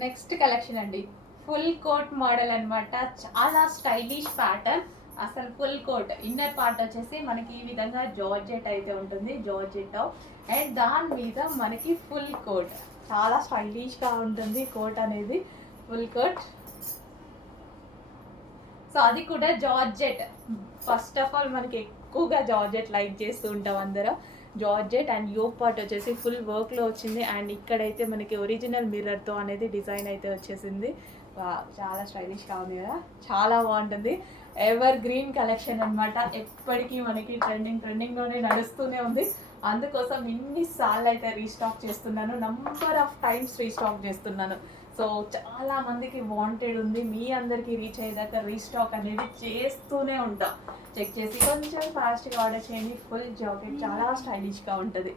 Next collection అండి, full coat model అన్నమాట. చాలా స్టైలిష్ ప్యాటర్న్. అసలు ఫుల్ కోట్ ఇన్నర్ పార్ట్ వచ్చేసి మనకి ఈ విధంగా జార్జెట్ అయితే ఉంటుంది, జార్జెట్. అండ్ దాని మీద మనకి ఫుల్ కోట్, చాలా స్టైలిష్గా ఉంటుంది కోట్ అనేది, ఫుల్ కోట్. సో అది కూడా జార్జెట్. ఫస్ట్ ఆఫ్ ఆల్ మనకి ఎక్కువగా జార్జెట్ లైక్ చేస్తూ ఉంటాం అందరం. జార్జెట్ అండ్ యోక్ పార్ట్ వచ్చేసి ఫుల్ వర్క్లో వచ్చింది. అండ్ ఇక్కడైతే మనకి ఒరిజినల్ మిర్రర్తో అనేది డిజైన్ అయితే వచ్చేసింది. చాలా స్టైలిష్గా ఉంది కదా, చాలా బాగుంటుంది. ఎవర్ గ్రీన్ కలెక్షన్ అనమాట, ఎప్పటికీ మనకి ట్రెండింగ్లోనే నడుస్తూనే ఉంది. అందుకోసం ఇన్నిసార్లు అయితే రీస్టాక్ చేస్తున్నాను, నంబర్ ఆఫ్ టైమ్స్ రీస్టాక్ చేస్తున్నాను. సో చాలా మందికి వాంటెడ్ ఉంది, మీ అందరికీ రీచ్ అయ్యేదాకా రీస్టాక్ అనేది చేస్తూనే ఉంటాం. చెక్ చేసి కొంచెం ఫాస్ట్గా ఆర్డర్ చేయండి. ఫుల్ జాకెట్ చాలా స్టైలిష్గా ఉంటుంది.